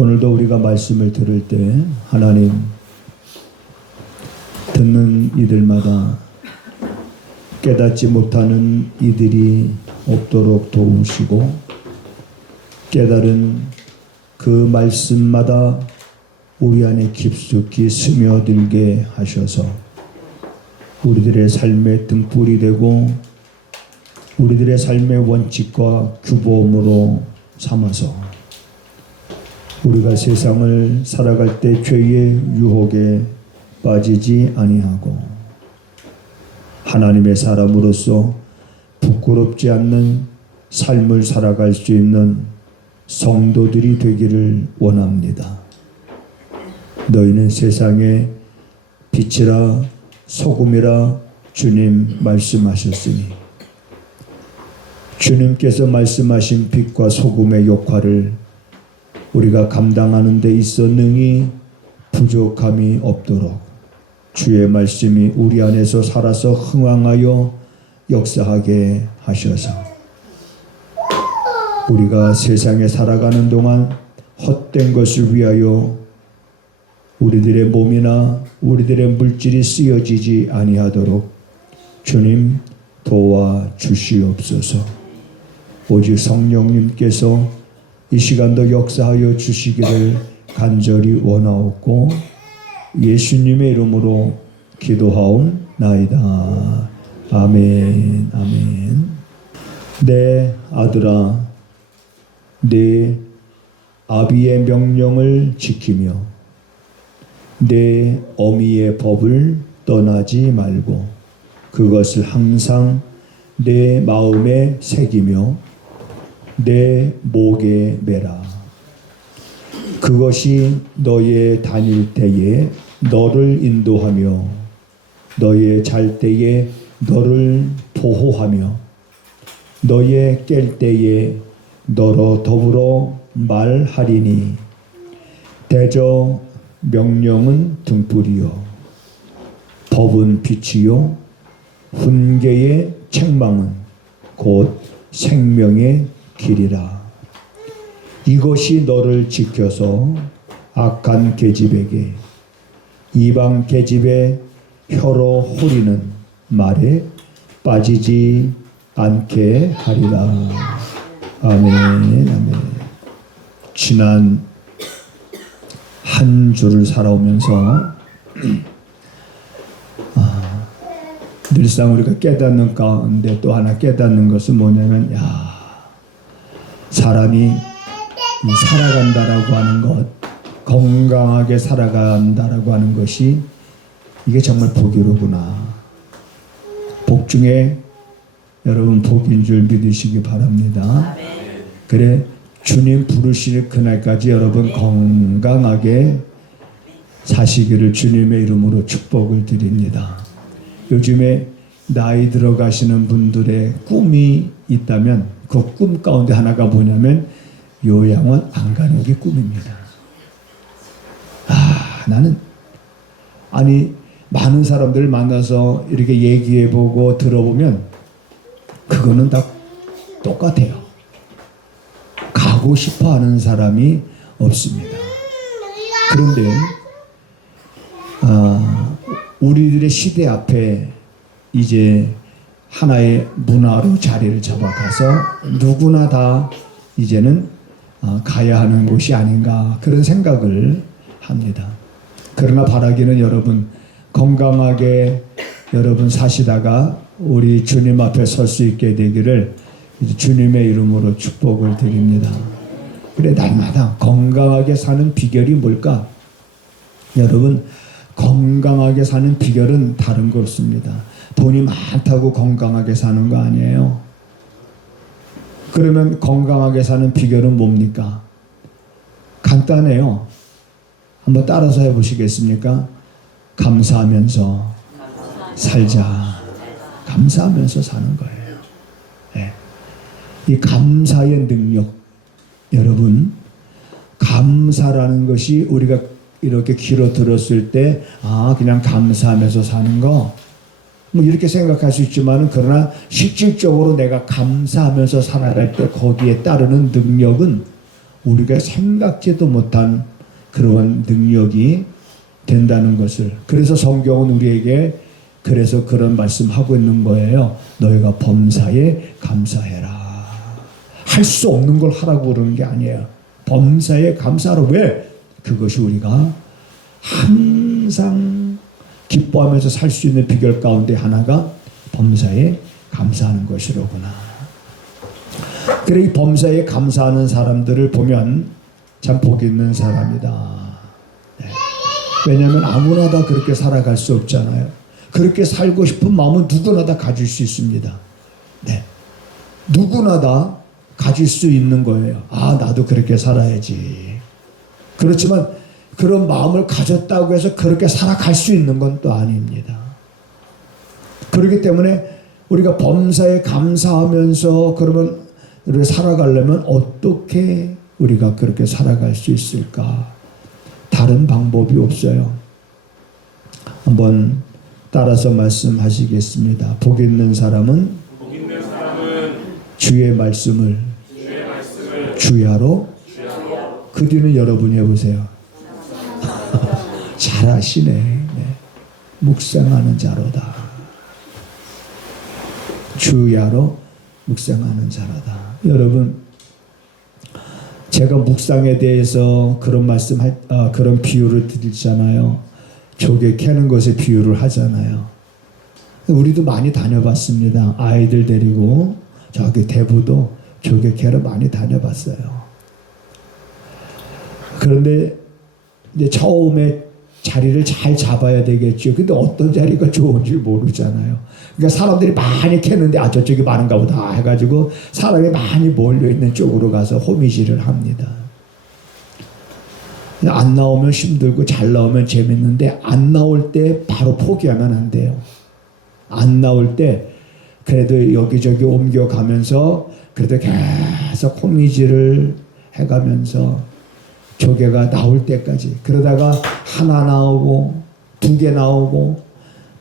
오늘도 우리가 말씀을 들을 때 하나님 듣는 이들마다 깨닫지 못하는 이들이 없도록 도우시고 깨달은 그 말씀마다 우리 안에 깊숙이 스며들게 하셔서 우리들의 삶의 등불이 되고 우리들의 삶의 원칙과 규범으로 삼아서 우리가 세상을 살아갈 때 죄의 유혹에 빠지지 아니하고 하나님의 사람으로서 부끄럽지 않는 삶을 살아갈 수 있는 성도들이 되기를 원합니다. 너희는 세상의 빛이라 소금이라 주님 말씀하셨으니 주님께서 말씀하신 빛과 소금의 역할을 우리가 감당하는 데 있어 능히 부족함이 없도록 주의 말씀이 우리 안에서 살아서 흥왕하여 역사하게 하셔서 우리가 세상에 살아가는 동안 헛된 것을 위하여 우리들의 몸이나 우리들의 물질이 쓰여지지 아니하도록 주님 도와주시옵소서. 오직 성령님께서 이 시간도 역사하여 주시기를 간절히 원하옵고 예수님의 이름으로 기도하옵나이다. 아멘. 아멘. 내 아들아, 내 아비의 명령을 지키며 내 어미의 법을 떠나지 말고 그것을 항상 내 마음에 새기며 내 목에 매라. 그것이 너의 다닐 때에 너를 인도하며 너의 잘 때에 너를 보호하며 너의 깰 때에 너로 더불어 말하리니 대저 명령은 등불이요 법은 빛이요 훈계의 책망은 곧 생명의 길이라. 이것이 너를 지켜서 악한 계집에게 이방 계집의 혀로 후리는 말에 빠지지 않게 하리라. 아멘. 아멘. 지난 한 주를 살아오면서 늘상 우리가 깨닫는 가운데 또 하나 깨닫는 것은 뭐냐면 사람이 살아간다라고 하는 것, 건강하게 살아간다라고 하는 것이 이게 정말 복이로구나. 복 중에 여러분 복인 줄 믿으시기 바랍니다. 그래 주님 부르시는 그날까지 여러분 건강하게 사시기를 주님의 이름으로 축복을 드립니다. 요즘에 나이 들어가시는 분들의 꿈이 있다면 그 꿈 가운데 하나가 뭐냐면 요양원 안 가는 게 꿈입니다. 나는 많은 사람들을 만나서 이렇게 얘기해보고 들어보면 그거는 다 똑같아요. 가고 싶어하는 사람이 없습니다. 그런데 우리들의 시대 앞에 이제 하나의 문화로 자리를 잡아가서 누구나 다 이제는 가야 하는 곳이 아닌가 그런 생각을 합니다. 그러나 바라기는 여러분 건강하게 여러분 사시다가 우리 주님 앞에 설 수 있게 되기를 주님의 이름으로 축복을 드립니다. 그래 날마다 건강하게 사는 비결이 뭘까? 여러분 건강하게 사는 비결은 다른 거 없습니다. 돈이 많다고 건강하게 사는 거 아니에요. 그러면 건강하게 사는 비결은 뭡니까? 간단해요. 한번 따라서 해보시겠습니까? 감사하면서 살자. 감사하면서 사는 거예요. 네. 이 감사의 능력, 여러분 감사라는 것이 우리가 이렇게 길어 들었을 때 그냥 감사하면서 사는 거 뭐 이렇게 생각할 수 있지만 그러나 실질적으로 내가 감사하면서 살아갈 때 거기에 따르는 능력은 우리가 생각지도 못한 그런 능력이 된다는 것을. 그래서 성경은 우리에게 그래서 그런 말씀하고 있는 거예요. 너희가 범사에 감사해라. 할 수 없는 걸 하라고 그러는 게 아니에요. 범사에 감사하라. 왜? 그것이 우리가 항상 기뻐하면서 살 수 있는 비결 가운데 하나가 범사에 감사하는 것이로구나. 그래, 이 범사에 감사하는 사람들을 보면 참 복 있는 사람이다. 네. 왜냐하면 아무나 다 그렇게 살아갈 수 없잖아요. 그렇게 살고 싶은 마음은 누구나 다 가질 수 있습니다. 네. 누구나 다 가질 수 있는 거예요. 아, 나도 그렇게 살아야지. 그렇지만 그런 마음을 가졌다고 해서 그렇게 살아갈 수 있는 건 또 아닙니다. 그렇기 때문에 우리가 범사에 감사하면서 그러면 우리가 살아가려면 어떻게 우리가 그렇게 살아갈 수 있을까? 다른 방법이 없어요. 한번 따라서 말씀하시겠습니다. 복 있는 사람은 주의 말씀을 주야로. 그 뒤는 여러분이 해보세요. 잘하시네. 네. 묵상하는 자로다. 주야로 묵상하는 자로다. 여러분, 제가 묵상에 대해서 그런 그런 비유를 드리잖아요. 조개 캐는 것에 비유를 하잖아요. 우리도 많이 다녀봤습니다. 아이들 데리고 저기 대부도 조개 캐러 많이 다녀봤어요. 그런데 이제 처음에 자리를 잘 잡아야 되겠죠. 근데 어떤 자리가 좋은지 모르잖아요. 그러니까 사람들이 많이 캐는데 아, 저쪽이 많은가 보다 해가지고 사람이 많이 몰려있는 쪽으로 가서 호미질을 합니다. 안 나오면 힘들고 잘 나오면 재밌는데 안 나올 때 바로 포기하면 안 돼요. 안 나올 때 그래도 여기저기 옮겨가면서 그래도 계속 호미질을 해가면서 조개가 나올 때까지, 그러다가 하나 나오고 두 개 나오고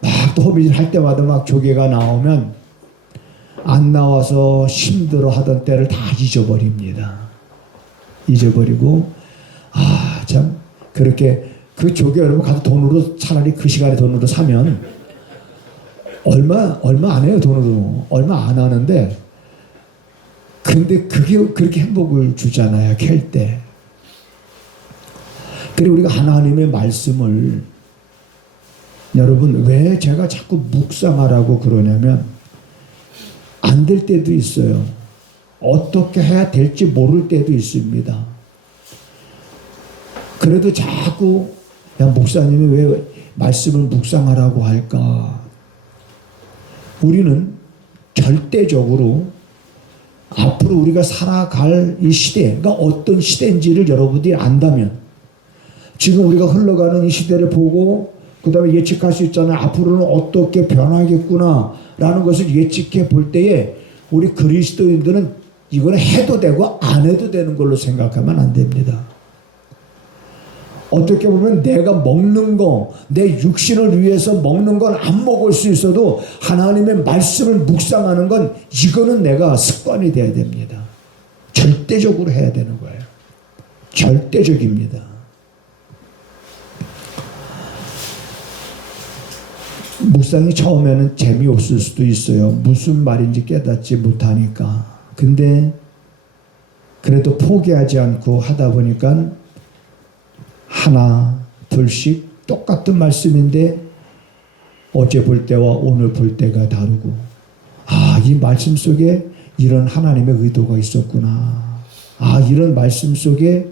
막 또 호미질 할 때마다 막 조개가 나오면 안 나와서 힘들어 하던 때를 다 잊어버립니다. 잊어버리고 아, 참 그렇게 그 조개 여러분 가서 돈으로 차라리 그 시간에 돈으로 사면 얼마 안 해요. 돈으로 얼마 안 하는데, 근데 그게 그렇게 행복을 주잖아요. 캘 때. 그리고 우리가 하나님의 말씀을, 여러분 왜 제가 자꾸 묵상하라고 그러냐면 안 될 때도 있어요. 어떻게 해야 될지 모를 때도 있습니다. 그래도 자꾸 야, 목사님이 왜 말씀을 묵상하라고 할까? 우리는 절대적으로 앞으로 우리가 살아갈 이 시대가 어떤 시대인지를 여러분들이 안다면, 지금 우리가 흘러가는 이 시대를 보고 그 다음에 예측할 수 있잖아요. 앞으로는 어떻게 변하겠구나 라는 것을 예측해 볼 때에 우리 그리스도인들은 이거는 해도 되고 안 해도 되는 걸로 생각하면 안 됩니다. 어떻게 보면 내가 먹는 거, 내 육신을 위해서 먹는 건 안 먹을 수 있어도 하나님의 말씀을 묵상하는 건 이거는 내가 습관이 돼야 됩니다. 절대적으로 해야 되는 거예요. 절대적입니다. 묵상이 처음에는 재미없을 수도 있어요. 무슨 말인지 깨닫지 못하니까. 근데 그래도 포기하지 않고 하다 보니까 하나 둘씩 똑같은 말씀인데 어제 볼 때와 오늘 볼 때가 다르고, 아, 이 말씀 속에 이런 하나님의 의도가 있었구나. 아, 이런 말씀 속에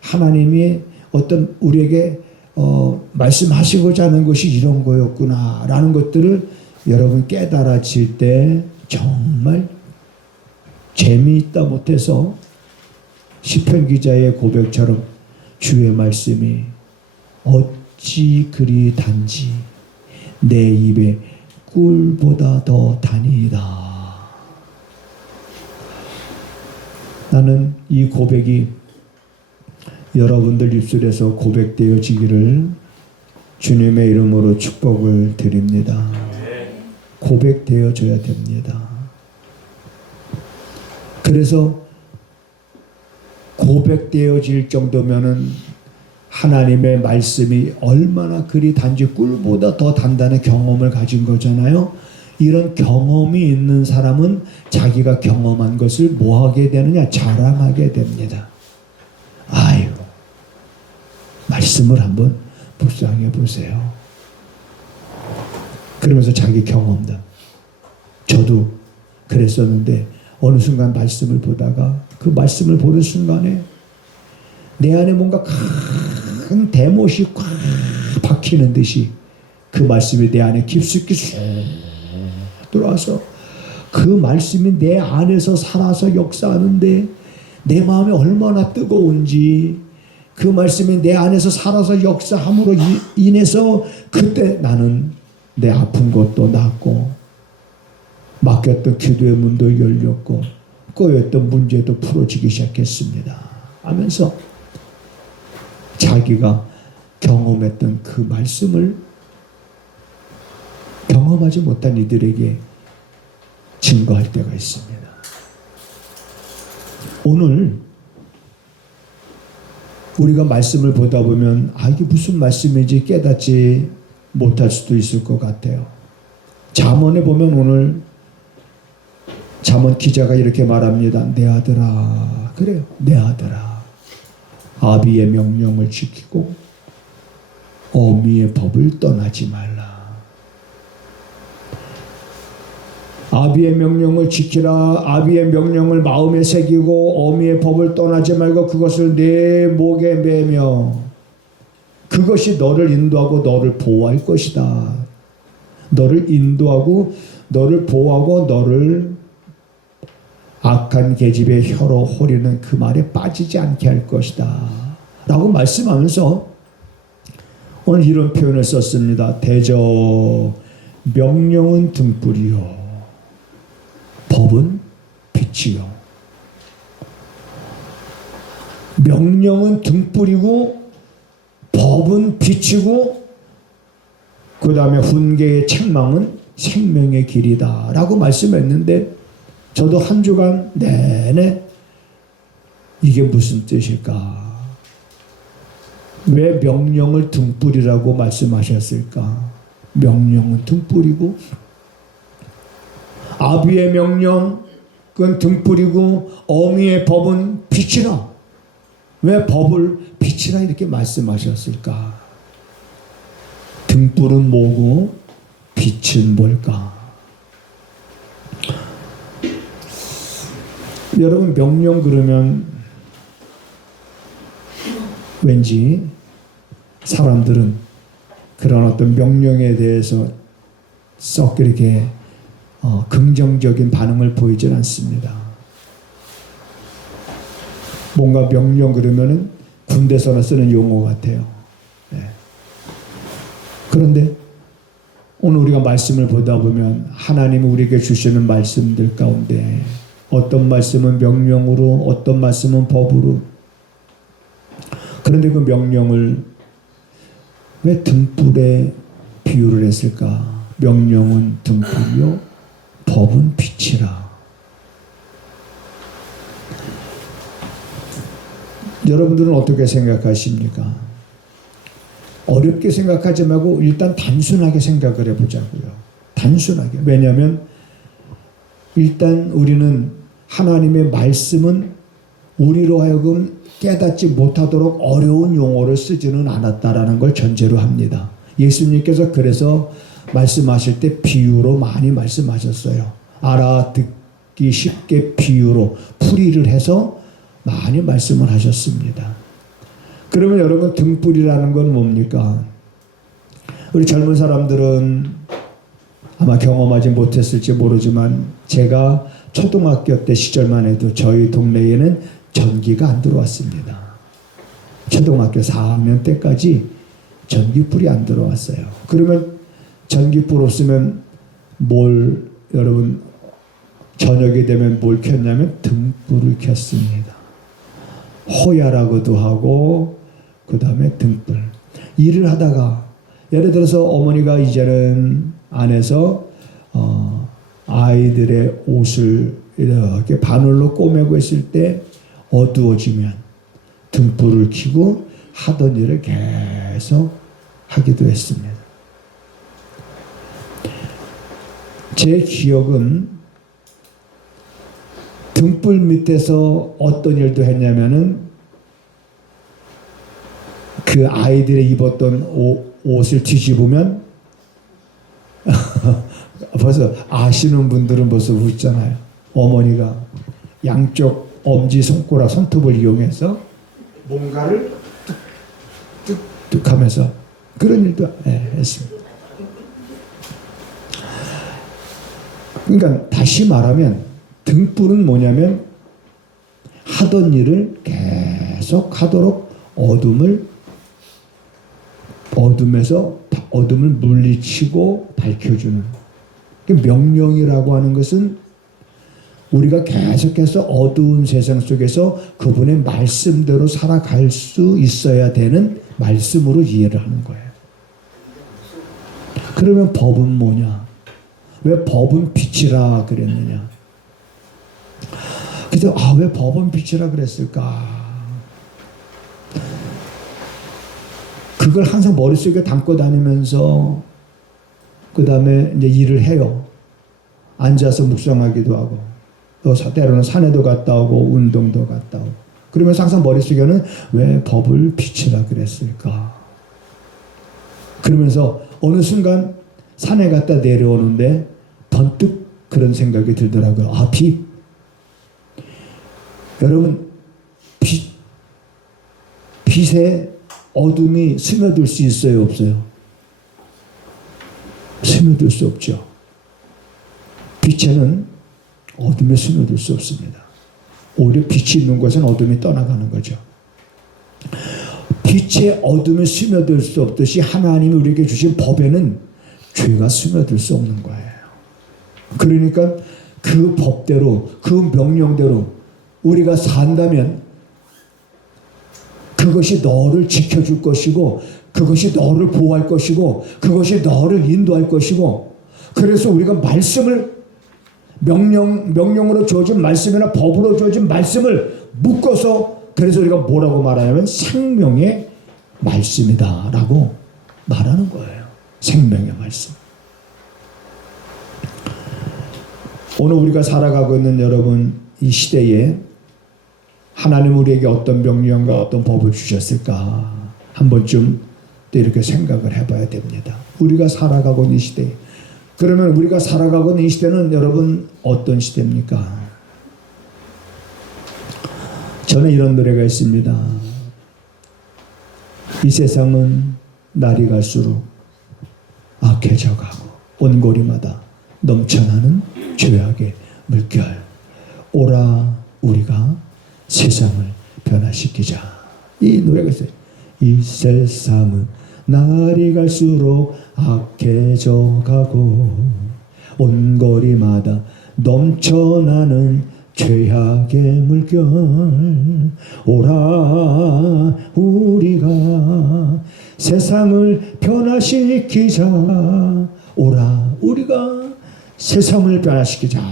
하나님이 어떤 우리에게 말씀하시고자 하는 것이 이런 거였구나 라는 것들을 여러분 깨달아질 때 정말 재미있다 못해서 시편 기자의 고백처럼 주의 말씀이 어찌 그리 단지 내 입에 꿀보다 더 다니이다. 나는 이 고백이 여러분들 입술에서 고백되어지기를 주님의 이름으로 축복을 드립니다. 고백되어져야 됩니다. 그래서 고백되어질 정도면은 하나님의 말씀이 얼마나 그리 단지 꿀보다 더 단단한 경험을 가진 거잖아요. 이런 경험이 있는 사람은 자기가 경험한 것을 뭐 하게 되느냐? 자랑하게 됩니다. 아유, 말씀을 한번 묵상해 보세요. 그러면서 자기 경험담. 저도 그랬었는데 어느 순간 말씀을 보다가 그 말씀을 보는 순간에 내 안에 뭔가 큰 대못이 꽉 박히는 듯이 그 말씀이 내 안에 깊숙이 쑥 들어와서 그 말씀이 내 안에서 살아서 역사하는데 내 마음이 얼마나 뜨거운지, 그 말씀이 내 안에서 살아서 역사함으로 인해서 그때 나는 내 아픈 것도 낫고 막혔던 기도의 문도 열렸고 꼬였던 문제도 풀어지기 시작했습니다 하면서 자기가 경험했던 그 말씀을 경험하지 못한 이들에게 증거할 때가 있습니다. 오늘 우리가 말씀을 보다 보면 이게 무슨 말씀인지 깨닫지 못할 수도 있을 것 같아요. 잠언에 보면 오늘 잠언 기자가 이렇게 말합니다. 내 아들아, 그래요. 내 아들아, 아비의 명령을 지키고 어미의 법을 떠나지 말라. 아비의 명령을 지키라. 아비의 명령을 마음에 새기고 어미의 법을 떠나지 말고 그것을 내 목에 매며 그것이 너를 인도하고 너를 보호할 것이다. 너를 인도하고 너를 보호하고 너를 악한 계집의 혀로 호리는 그 말에 빠지지 않게 할 것이다 라고 말씀하면서 오늘 이런 표현을 썼습니다. 대저 명령은 등불이요 법은 빛이요. 명령은 등불이고 법은 빛이고 그 다음에 훈계의 책망은 생명의 길이다 라고 말씀했는데 저도 한 주간 내내 이게 무슨 뜻일까? 왜 명령을 등불이라고 말씀하셨을까? 명령은 등불이고 아비의 명령 그건 등불이고 어미의 법은 빛이라. 왜 법을 빛이라 이렇게 말씀하셨을까? 등불은 뭐고 빛은 뭘까? 여러분 명령 그러면 왠지 사람들은 그런 어떤 명령에 대해서 썩 그렇게 긍정적인 반응을 보이질 않습니다. 뭔가 명령 그러면은 군대에서나 쓰는 용어 같아요. 네. 그런데 오늘 우리가 말씀을 보다 보면 하나님이 우리에게 주시는 말씀들 가운데 어떤 말씀은 명령으로 어떤 말씀은 법으로 그런데 그 명령을 왜 등불에 비유를 했을까? 명령은 등불이요 법은 빛이라. 여러분들은 어떻게 생각하십니까? 어렵게 생각하지 말고 일단 단순하게 생각을 해보자고요. 단순하게. 왜냐하면 일단 우리는 하나님의 말씀은 우리로 하여금 깨닫지 못하도록 어려운 용어를 쓰지는 않았다라는 걸 전제로 합니다. 예수님께서 그래서 말씀하실 때 비유로 많이 말씀하셨어요. 알아듣기 쉽게 비유로 풀이를 해서 많이 말씀을 하셨습니다. 그러면 여러분 등불이라는 건 뭡니까? 우리 젊은 사람들은 아마 경험하지 못했을지 모르지만 제가 초등학교 때 시절만 해도 저희 동네에는 전기가 안 들어왔습니다. 초등학교 4학년 때까지 전기불이 안 들어왔어요. 그러면 전기불 없으면 여러분 저녁이 되면 뭘 켰냐면 등불을 켰습니다. 호야라고도 하고 그 다음에 등불. 일을 하다가 예를 들어서 어머니가 이제는 안에서 아이들의 옷을 이렇게 바늘로 꼬매고 있을 때 어두워지면 등불을 켜고 하던 일을 계속 하기도 했습니다. 제 기억은 등불 밑에서 어떤 일도 했냐면은 그 아이들이 입었던 옷을 뒤집으면 벌써 아시는 분들은 벌써 웃잖아요. 어머니가 양쪽 엄지 손가락 손톱을 이용해서 뭔가를 뚝뚝 하면서 그런 일도 했습니다. 그러니까 다시 말하면 등불은 뭐냐면 하던 일을 계속 하도록 어둠을 물리치고 밝혀주는 명령이라고 하는 것은 우리가 계속해서 어두운 세상 속에서 그분의 말씀대로 살아갈 수 있어야 되는 말씀으로 이해를 하는 거예요. 그러면 법은 뭐냐? 왜 법은 빛이라 그랬느냐? 그래서 왜 법은 빛이라 그랬을까? 그걸 항상 머릿속에 담고 다니면서 그 다음에 이제 일을 해요. 앉아서 묵상하기도 하고 또 때로는 산에도 갔다 오고 운동도 갔다 오고 그러면서 항상 머릿속에는 왜 법을 빛이라 그랬을까? 그러면서 어느 순간 산에 갔다 내려오는데 번뜩 그런 생각이 들더라고요. 빛. 여러분 빛에 어둠이 스며들 수 있어요, 없어요? 스며들 수 없죠. 빛에는 어둠에 스며들 수 없습니다. 오히려 빛이 있는 곳은 어둠이 떠나가는 거죠. 빛에 어둠에 스며들 수 없듯이 하나님이 우리에게 주신 법에는 죄가 스며들 수 없는 거예요. 그러니까 그 법대로 그 명령대로 우리가 산다면 그것이 너를 지켜줄 것이고 그것이 너를 보호할 것이고 그것이 너를 인도할 것이고 그래서 우리가 말씀을 명령으로 주어진 말씀이나 법으로 주어진 말씀을 묶어서 그래서 우리가 뭐라고 말하냐면 생명의 말씀이다 라고 말하는 거예요. 생명의 말씀. 오늘 우리가 살아가고 있는 여러분 이 시대에 하나님 우리에게 어떤 명령과 어떤 법을 주셨을까 한 번쯤 또 이렇게 생각을 해봐야 됩니다. 우리가 살아가고 있는 이 시대에 그러면 우리가 살아가고 있는 이 시대는 여러분 어떤 시대입니까? 저는 이런 노래가 있습니다. 이 세상은 날이 갈수록 악해져 가고 온고리마다 넘쳐나는 죄악의 물결. 오라 우리가 세상을 변화시키자. 이 노래가 있어요. 이 세상은 날이 갈수록 악해져 가고 온거리마다 넘쳐나는 죄악의 물결. 오라 우리가 세상을 변화시키자. 오라 우리가 세상을 변화시키자.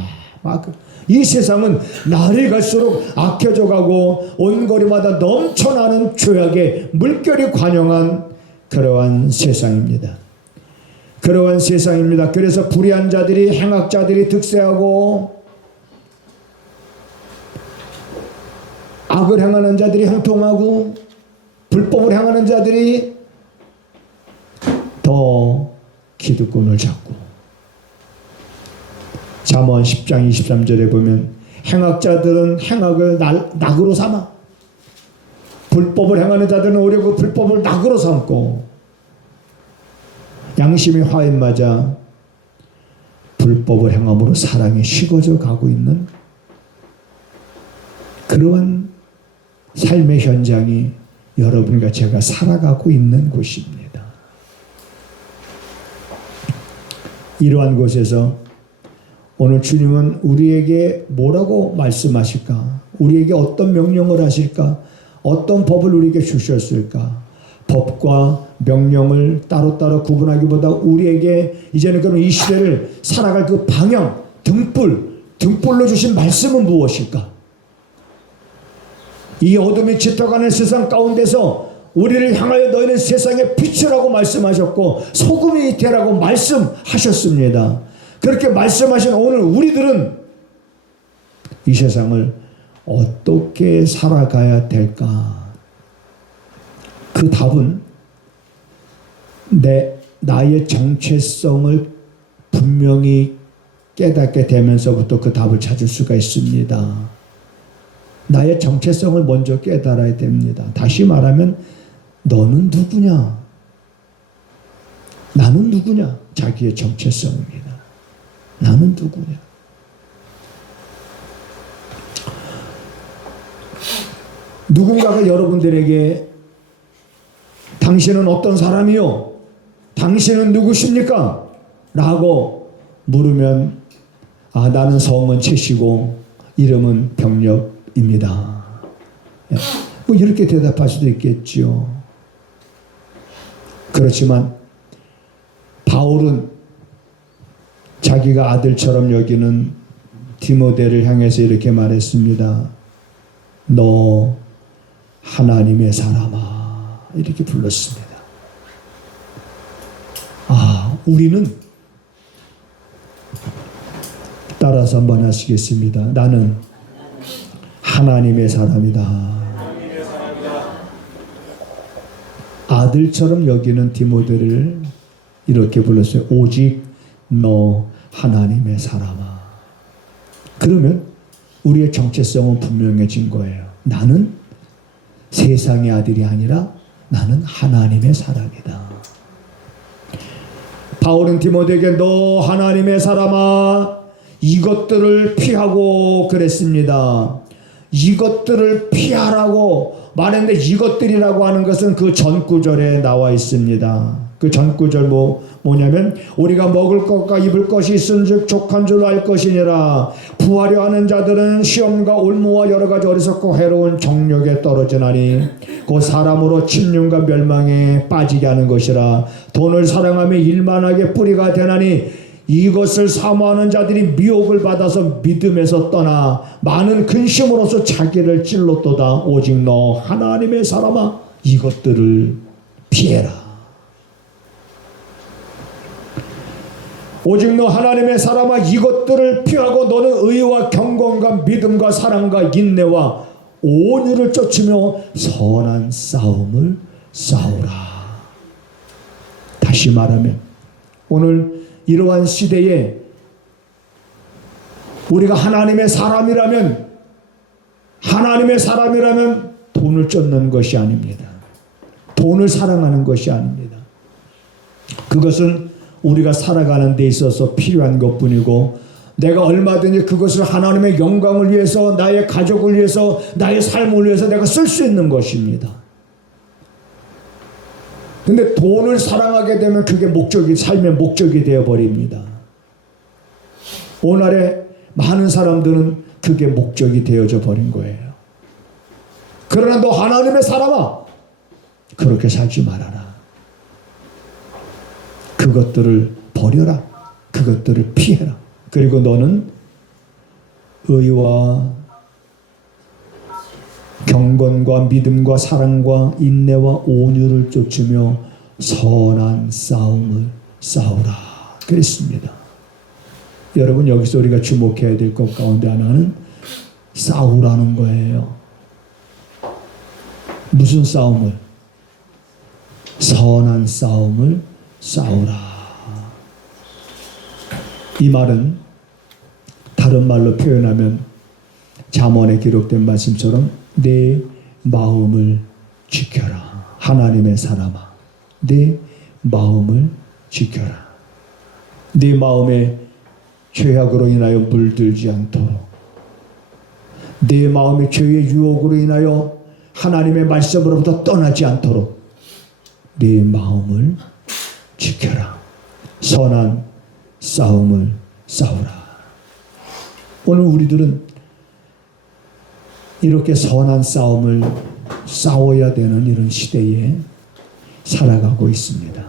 이 세상은 날이 갈수록 악해져 가고 온거리마다 넘쳐나는 죄악의 물결이 관영한 그러한 세상입니다. 그러한 세상입니다. 그래서 불의한 자들이 행악자들이 득세하고 악을 행하는 자들이 형통하고 불법을 행하는 자들이 더 기득권을 잡고 잠언 10장 23절에 보면 행악자들은 행악을 낙으로 삼아 불법을 행하는 자들은 오히려 그 불법을 낙으로 삼고 양심이 화에 맞아 불법을 행함으로 사랑이 식어져 가고 있는 그러한 삶의 현장이 여러분과 제가 살아가고 있는 곳입니다. 이러한 곳에서 오늘 주님은 우리에게 뭐라고 말씀하실까? 우리에게 어떤 명령을 하실까? 어떤 법을 우리에게 주셨을까? 법과 명령을 따로따로 구분하기보다 우리에게 이제는 그럼 이 시대를 살아갈 그 방향, 등불로 주신 말씀은 무엇일까? 이 어둠이 짙어가는 세상 가운데서 우리를 향하여 너희는 세상의 빛이라고 말씀하셨고 소금이 되라고 말씀하셨습니다. 그렇게 말씀하신 오늘 우리들은 이 세상을 어떻게 살아가야 될까? 그 답은 나의 정체성을 분명히 깨닫게 되면서부터 그 답을 찾을 수가 있습니다. 나의 정체성을 먼저 깨달아야 됩니다. 다시 말하면 너는 누구냐? 나는 누구냐? 자기의 정체성입니다. 나는 누구냐? 누군가가 여러분들에게 당신은 어떤 사람이요? 당신은 누구십니까? 라고 물으면 나는 성은 최씨고 이름은 병력입니다. 뭐 이렇게 대답할 수도 있겠죠. 그렇지만 바울은 자기가 아들처럼 여기는 디모데를 향해서 이렇게 말했습니다. 너 하나님의 사람아, 이렇게 불렀습니다. 우리는 따라서 한번 하시겠습니다. 나는 하나님의 사람이다. 아들처럼 여기는 디모데를 이렇게 불렀어요. 오직 너 하나님의 사람아. 그러면 우리의 정체성은 분명해진 거예요. 나는 세상의 아들이 아니라 나는 하나님의 사람이다. 바울은 디모데에게 너 하나님의 사람아, 이것들을 피하고 그랬습니다. 이것들을 피하라고 말했는데 이것들이라고 하는 것은 그 전구절에 나와 있습니다. 그 전구절 뭐냐면 우리가 먹을 것과 입을 것이 있은즉 족한 줄 알 것이니라. 구하려 하는 자들은 시험과 올무와 여러 가지 어리석고 해로운 정욕에 떨어지나니 곧 사람으로 침륜과 멸망에 빠지게 하는 것이라. 돈을 사랑하며 일만하게 뿌리가 되나니 이것을 사모하는 자들이 미혹을 받아서 믿음에서 떠나 많은 근심으로서 자기를 찔렀도다. 오직 너 하나님의 사람아, 이것들을 피해라. 오직 너 하나님의 사람아, 이것들을 피하고 너는 의와 경건과 믿음과 사랑과 인내와 온유를 쫓으며 선한 싸움을 싸우라. 다시 말하면 오늘 이러한 시대에 우리가 하나님의 사람이라면 돈을 쫓는 것이 아닙니다. 돈을 사랑하는 것이 아닙니다. 그것은 우리가 살아가는 데 있어서 필요한 것뿐이고 내가 얼마든지 그것을 하나님의 영광을 위해서, 나의 가족을 위해서, 나의 삶을 위해서 내가 쓸 수 있는 것입니다. 근데 돈을 사랑하게 되면 그게 삶의 목적이 되어버립니다. 오늘의 많은 사람들은 그게 목적이 되어져 버린 거예요. 그러나 너 하나님의 사람아, 그렇게 살지 말아라. 그것들을 버려라. 그것들을 피해라. 그리고 너는 의와 경건과 믿음과 사랑과 인내와 온유를 쫓으며 선한 싸움을 싸우라. 그랬습니다. 여러분, 여기서 우리가 주목해야 될 것 가운데 하나는 싸우라는 거예요. 무슨 싸움을? 선한 싸움을 싸우라. 이 말은 다른 말로 표현하면 잠언에 기록된 말씀처럼 내 마음을 지켜라. 하나님의 사람아, 내 마음을 지켜라. 내 마음에 죄악으로 인하여 물들지 않도록, 내 마음의 죄의 유혹으로 인하여 하나님의 말씀으로부터 떠나지 않도록 내 마음을 지켜라. 선한 싸움을 싸우라. 오늘 우리들은 이렇게 선한 싸움을 싸워야 되는 이런 시대에 살아가고 있습니다.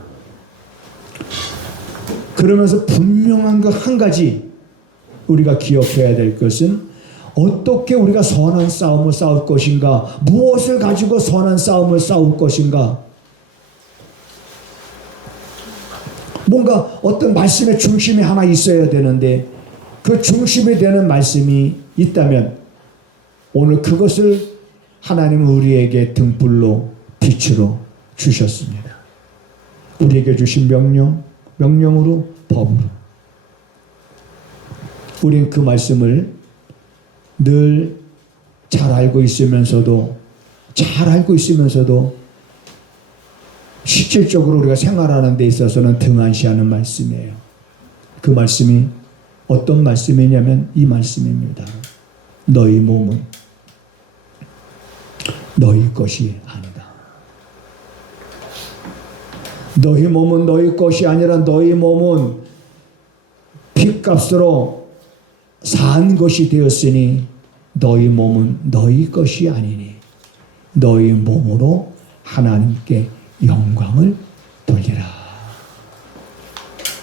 그러면서 분명한 것 한 가지 우리가 기억해야 될 것은 어떻게 우리가 선한 싸움을 싸울 것인가? 무엇을 가지고 선한 싸움을 싸울 것인가? 뭔가 어떤 말씀의 중심이 하나 있어야 되는데 그 중심이 되는 말씀이 있다면 오늘 그것을 하나님은 우리에게 등불로 빛으로 주셨습니다. 우리에게 주신 명령으로 법으로 우린 그 말씀을 늘 잘 알고 있으면서도 실질적으로 우리가 생활하는 데 있어서는 등한시하는 말씀이에요. 그 말씀이 어떤 말씀이냐면 이 말씀입니다. 너희 몸은 너희 것이 아니다. 너희 몸은 너희 것이 아니라 너희 몸은 핏값으로 산 것이 되었으니 너희 몸은 너희 것이 아니니 너희 몸으로 하나님께 영광을 돌리라.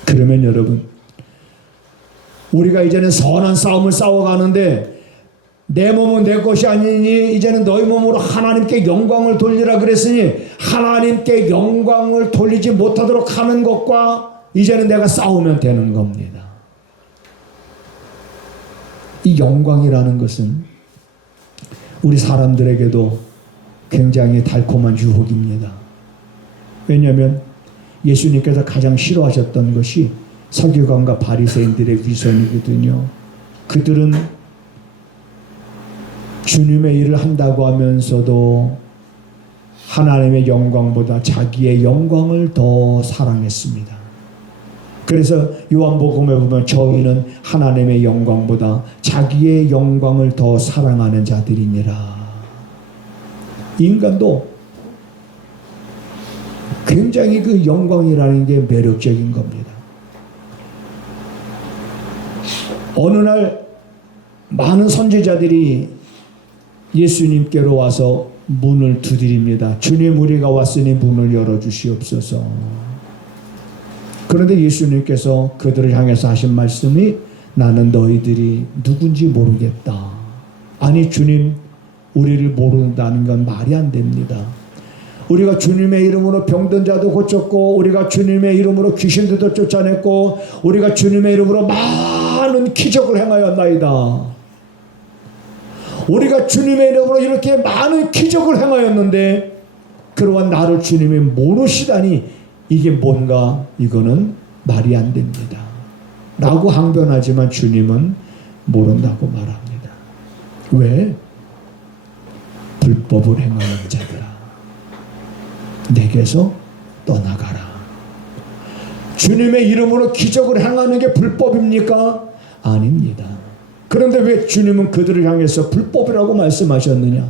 그러면 여러분, 우리가 이제는 선한 싸움을 싸워가는데 내 몸은 내 것이 아니니 이제는 너희 몸으로 하나님께 영광을 돌리라 그랬으니 하나님께 영광을 돌리지 못하도록 하는 것과 이제는 내가 싸우면 되는 겁니다. 이 영광이라는 것은 우리 사람들에게도 굉장히 달콤한 유혹입니다. 왜냐하면 예수님께서 가장 싫어하셨던 것이 서기관과 바리새인들의 위선이거든요. 그들은 주님의 일을 한다고 하면서도 하나님의 영광보다 자기의 영광을 더 사랑했습니다. 그래서 요한복음에 보면 저희는 하나님의 영광보다 자기의 영광을 더 사랑하는 자들이니라. 인간도 굉장히 그 영광이라는 게 매력적인 겁니다. 어느 날 많은 선지자들이 예수님께로 와서 문을 두드립니다. 주님, 우리가 왔으니 문을 열어주시옵소서. 그런데 예수님께서 그들을 향해서 하신 말씀이 나는 너희들이 누군지 모르겠다. 아니 주님, 우리를 모른다는 건 말이 안 됩니다. 우리가 주님의 이름으로 병든 자도 고쳤고 우리가 주님의 이름으로 귀신들도 쫓아냈고 우리가 주님의 이름으로 많은 기적을 행하였나이다. 우리가 주님의 이름으로 이렇게 많은 기적을 행하였는데 그러한 나를 주님이 모르시다니 이게 뭔가 이거는 말이 안 됩니다. 라고 항변하지만 주님은 모른다고 말합니다. 왜? 불법을 행하는 자들아, 내게서 떠나가라. 주님의 이름으로 기적을 행하는 게 불법입니까? 아닙니다. 그런데 왜 주님은 그들을 향해서 불법이라고 말씀하셨느냐?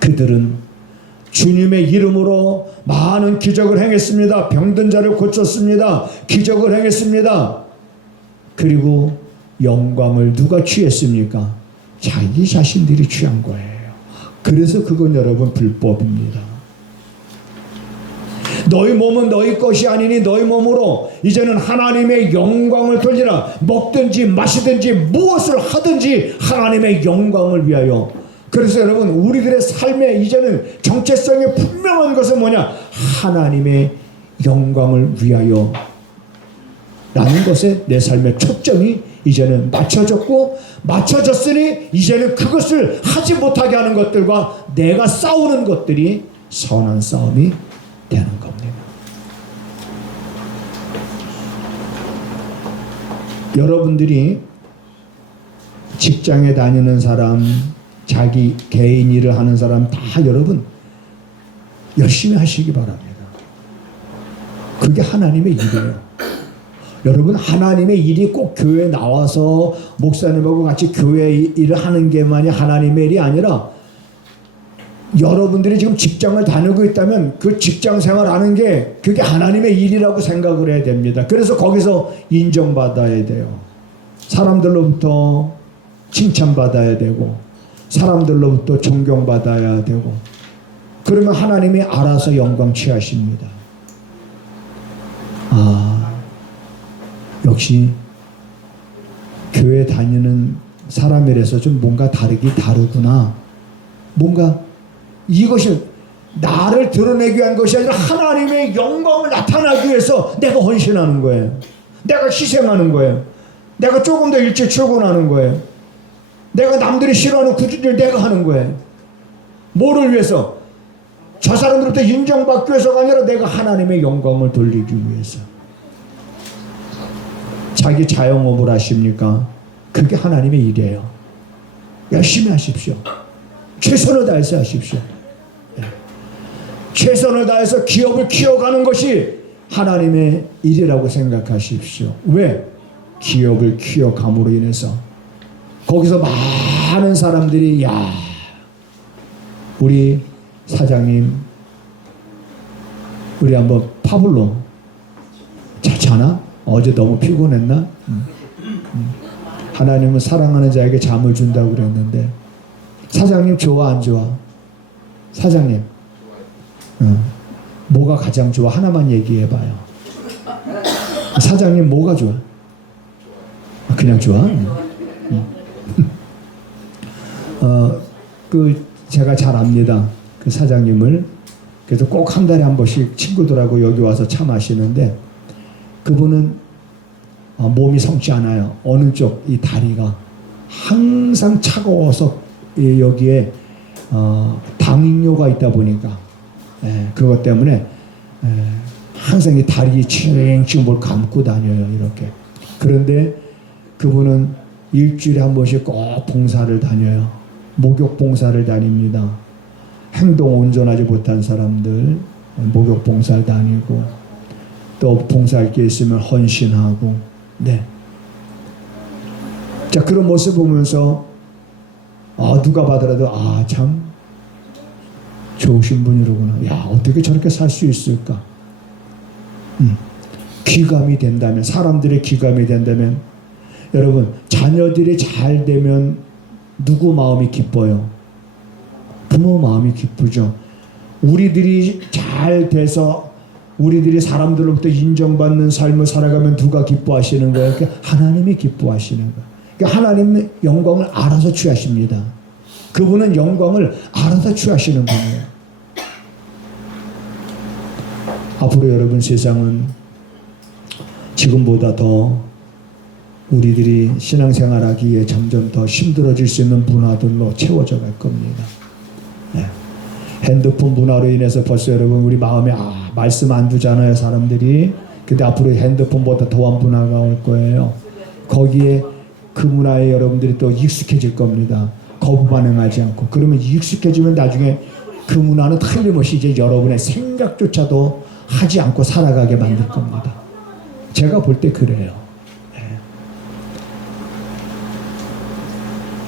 그들은 주님의 이름으로 많은 기적을 행했습니다. 병든 자를 고쳤습니다. 기적을 행했습니다. 그리고 영광을 누가 취했습니까? 자기 자신들이 취한 거예요. 그래서 그건 여러분 불법입니다. 너희 몸은 너희 것이 아니니 너희 몸으로 이제는 하나님의 영광을 돌리라. 먹든지 마시든지 무엇을 하든지 하나님의 영광을 위하여. 그래서 여러분 우리들의 삶에 이제는 정체성이 분명한 것은 뭐냐? 하나님의 영광을 위하여 라는 것에 내 삶의 초점이 이제는 맞춰졌으니 이제는 그것을 하지 못하게 하는 것들과 내가 싸우는 것들이 선한 싸움이 되는 겁니다. 여러분들이 직장에 다니는 사람, 자기 개인 일을 하는 사람 다 여러분 열심히 하시기 바랍니다. 그게 하나님의 일이에요. 여러분 하나님의 일이 꼭 교회에 나와서 목사님하고 같이 교회 일을 하는 게만이 하나님의 일이 아니라 여러분들이 지금 직장을 다니고 있다면 그 직장 생활하는 게 그게 하나님의 일이라고 생각을 해야 됩니다. 그래서 거기서 인정받아야 돼요. 사람들로부터 칭찬받아야 되고 사람들로부터 존경받아야 되고 그러면 하나님이 알아서 영광 취하십니다. 역시 교회 다니는 사람이라서 좀 뭔가 다르구나. 뭔가 이것이 나를 드러내기 위한 것이 아니라 하나님의 영광을 나타나기 위해서 내가 헌신하는 거예요. 내가 희생하는 거예요. 내가 조금 더 일찍 출근하는 거예요. 내가 남들이 싫어하는 굳은 일 내가 하는 거예요. 뭐를 위해서? 저 사람들부터 인정받기 위해서가 아니라 내가 하나님의 영광을 돌리기 위해서. 자기 자영업을 하십니까? 그게 하나님의 일이에요. 열심히 하십시오. 최선을 다해서 하십시오. 최선을 다해서 기업을 키워가는 것이 하나님의 일이라고 생각하십시오. 왜? 기업을 키워감으로 인해서 거기서 많은 사람들이 야, 우리 사장님, 우리 한번 파블로 잘 자나? 어제 너무 피곤했나? 하나님은 사랑하는 자에게 잠을 준다고 그랬는데 사장님 좋아 안 좋아? 사장님 뭐가 가장 좋아? 하나만 얘기해봐요. 사장님 뭐가 좋아? 그냥 좋아? 제가 잘 압니다. 그 사장님을. 그래서 꼭 한 달에 한 번씩 친구들하고 여기 와서 차 마시는데 그분은 몸이 성치 않아요. 어느 쪽 이 다리가 항상 차가워서 여기에 당뇨가 있다 보니까 그것 때문에 항상 이 다리 칭칭 뭘 감고 다녀요. 이렇게. 그런데 그분은 일주일에 한 번씩 꼭 봉사를 다녀요. 목욕 봉사를 다닙니다. 행동 온전하지 못한 사람들 목욕 봉사를 다니고 또 봉사할 게 있으면 헌신하고. 네. 자, 그런 모습 보면서 누가 봐더라도 참 좋으신 분이로구나. 야, 어떻게 저렇게 살 수 있을까? 귀감이 된다면, 사람들의 귀감이 된다면, 여러분, 자녀들이 잘 되면 누구 마음이 기뻐요? 부모 마음이 기쁘죠. 우리들이 잘 돼서 우리들이 사람들로부터 인정받는 삶을 살아가면 누가 기뻐하시는 거예요? 하나님이 기뻐하시는 거예요. 하나님은 영광을 알아서 취하십니다. 그분은 영광을 알아서 취하시는 분이에요. 앞으로 여러분 세상은 지금보다 더 우리들이 신앙생활하기에 점점 더 힘들어질 수 있는 문화들로 채워져 갈 겁니다. 네. 핸드폰 문화로 인해서 벌써 여러분 우리 마음에 말씀 안 두잖아요, 사람들이. 근데 앞으로 핸드폰보다 더한 문화가 올 거예요. 거기에 그 문화에 여러분들이 또 익숙해질 겁니다. 거부 반응하지 않고. 그러면 익숙해지면 나중에 그 문화는 틀림없이 이제 여러분의 생각조차도 하지 않고 살아가게 만들 겁니다. 제가 볼 때 그래요. 네.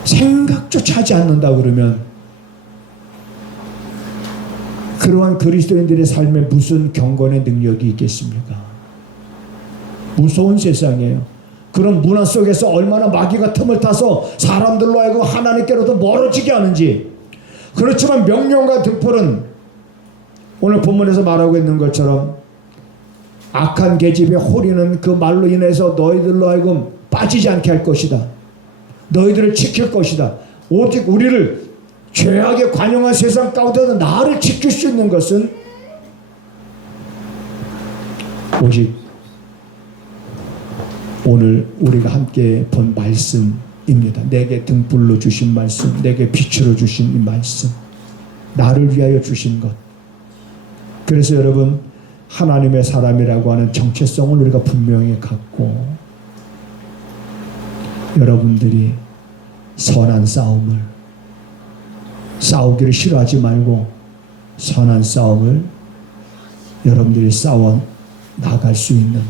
생각조차 하지 않는다 그러면 그러한 그리스도인들의 삶에 무슨 경건의 능력이 있겠습니까? 무서운 세상이에요. 그런 문화 속에서 얼마나 마귀가 틈을 타서 사람들로 하여금 하나님께로도 멀어지게 하는지. 그렇지만 명령과 등불은 오늘 본문에서 말하고 있는 것처럼 악한 계집의 호리는 그 말로 인해서 너희들로 하여금 빠지지 않게 할 것이다. 너희들을 지킬 것이다. 오직 우리를 죄악에 관영한 세상 가운데서 나를 지킬 수 있는 것은 오직 오늘 우리가 함께 본 말씀입니다. 내게 등불로 주신 말씀, 내게 빛으로 주신 이 말씀, 나를 위하여 주신 것. 그래서 여러분 하나님의 사람이라고 하는 정체성을 우리가 분명히 갖고 여러분들이 선한 싸움을 싸우기를 싫어하지 말고 선한 싸움을 여러분들이 싸워 나갈 수 있는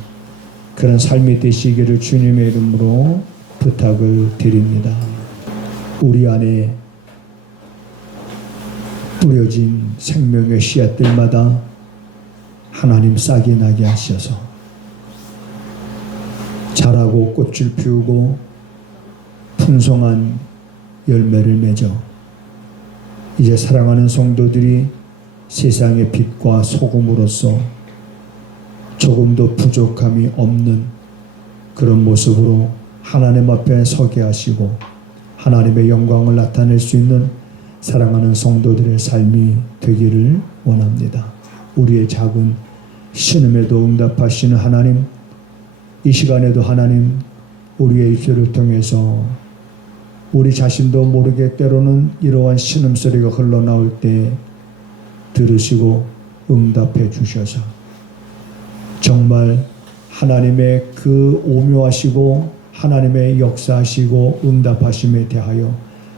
그런 삶이 되시기를 주님의 이름으로 부탁을 드립니다. 우리 안에 뿌려진 생명의 씨앗들마다 하나님 싹이 나게 하셔서 자라고 꽃을 피우고 풍성한 열매를 맺어 이제 사랑하는 성도들이 세상의 빛과 소금으로서 조금도 부족함이 없는 그런 모습으로 하나님 앞에 서게 하시고 하나님의 영광을 나타낼 수 있는 사랑하는 성도들의 삶이 되기를 원합니다. 우리의 작은 신음에도 응답하시는 하나님, 이 시간에도 하나님 우리의 입술을 통해서 우리 자신도 모르게 때로는 이러한 신음소리가 흘러나올 때 들으시고 응답해 주셔서 정말 하나님의 그 오묘하시고 하나님의 역사하시고 응답하심에 대하여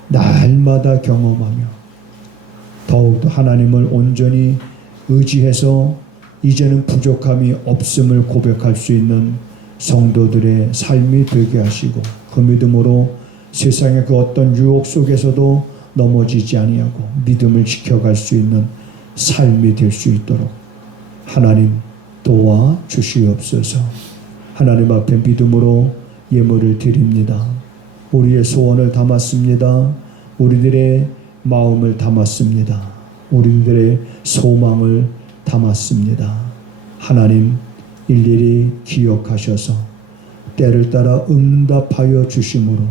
날마다 경험하며 더욱더 하나님을 온전히 의지해서 이제는 부족함이 없음을 고백할 수 있는 성도들의 삶이 되게 하시고 그 믿음으로 세상의 그 어떤 유혹 속에서도 넘어지지 아니하고 믿음을 지켜갈 수 있는 삶이 될 수 있도록 하나님 도와 주시옵소서. 하나님 앞에 믿음으로 예물을 드립니다. 우리의 소원을 담았습니다. 우리들의 마음을 담았습니다. 우리들의 소망을 담았습니다. 하나님 일일이 기억하셔서 때를 따라 응답하여 주심으로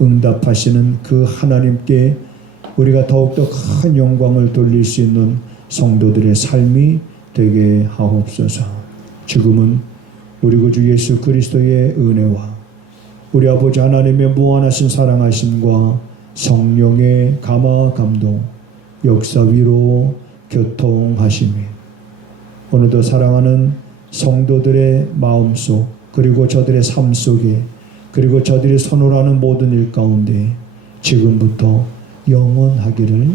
응답하시는 그 하나님께 우리가 더욱더 큰 영광을 돌릴 수 있는 성도들의 삶이 되게 하옵소서. 지금은 우리 구주 예수 그리스도의 은혜와 우리 아버지 하나님의 무한하신 사랑하심과 성령의 감화 감동 역사 위로 교통하심이 오늘도 사랑하는 성도들의 마음속 그리고 저들의 삶 속에 그리고 저들이 선호하는 모든 일 가운데 지금부터 영원하기를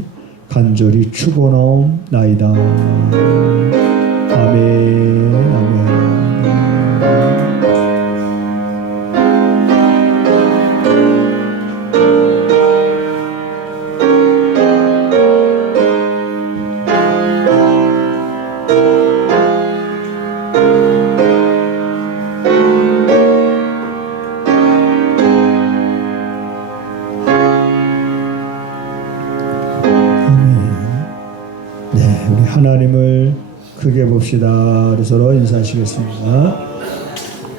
간절히 축원하옵나이다. 아멘. 아멘. 하나님을 크게 봅시다. 우리 서로 인사하시겠습니다.